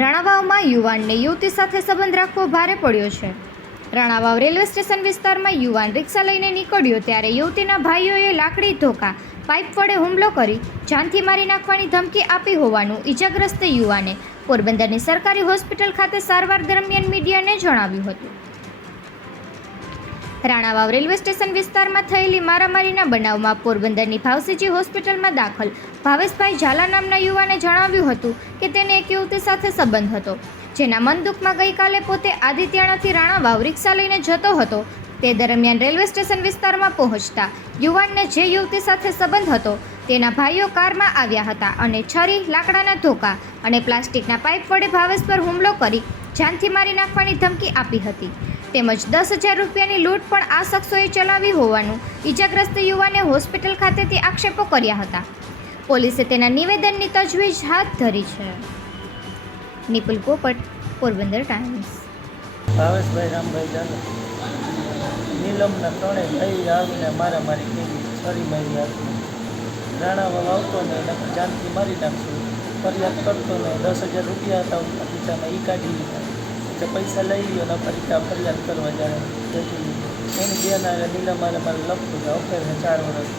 રાણાવાવમાં યુવાનને યુવતી સાથે સંબંધ રાખવો ભારે પડ્યો છે. રાણાવાવ રેલવે સ્ટેશન વિસ્તારમાં યુવાન રિક્ષા લઈને નીકળ્યો ત્યારે યુવતીના ભાઈઓએ લાકડી ધોકા, પાઇપ વડે હુમલો કરી, જાનથી મારી નાખવાની ધમકી આપી હોવાનું ઈજાગ્રસ્ત યુવાને પોરબંદરની સરકારી હોસ્પિટલ ખાતે સારવાર દરમિયાન મીડિયાને જણાવ્યું હતું. રાણાવાવ રેલવે સ્ટેશન વિસ્તારમાં થયેલી મારામારીના બનાવમાં પોરબંદરની ભાવસીજી હોસ્પિટલમાં દાખલ. ભાવેશભાઈ ઝાલા નામના યુવાને જણાવ્યું હતું કે તેને એક યુવતી સાથે સંબંધ હતો, જેના મન દુઃખમાં ગઈકાલે પોતે આદિત્યાણાથી રાણાવાવ રિક્ષા લઈને જતો હતો. તે દરમિયાન રેલવે સ્ટેશન વિસ્તારમાં પહોંચતા યુવાનને જે યુવતી સાથે સંબંધ હતો તેના ભાઈઓ કારમાં આવ્યા હતા અને છરી, લાકડાના ધોકા અને પ્લાસ્ટિકના પાઇપ વડે ભાવેશ પર હુમલો કરી જાનથી મારી નાખવાની ધમકી આપી હતી. તેમજ દસ હજાર રૂપિયાની લૂંટ પણ આ શખ્સોએ ચલાવી હોવાનું ઈજાગ્રસ્ત યુવાને હોસ્પિટલ ખાતેથી આક્ષેપો કર્યા હતા. પોલીસે તેના નિવેદનની તજવીજ હાથ ધરી છે. નિપુલ પોપટ પોરબંદર ટાઈમ્સ. ભાવેશભાઈ રામભાઈ જાદવ. નીલમના ત્રણે ભાઈ આવીને મારામારી કરી છરી મારી હાથમાં. રાણાવાવ આવતો ને એને જાનથી મારી નાખશું. ફરિયાદ કરતો ને દસ હજાર રૂપિયા હતા ખીચામાં એ કાઢી લીધા. એટલે પૈસા લઈ લ્યો ને ફરી ત્યાં ફરિયાદ કરવા જાય એની બેન નીલમ મારે મારે લખતું છે અફેર ચાર વર્ષ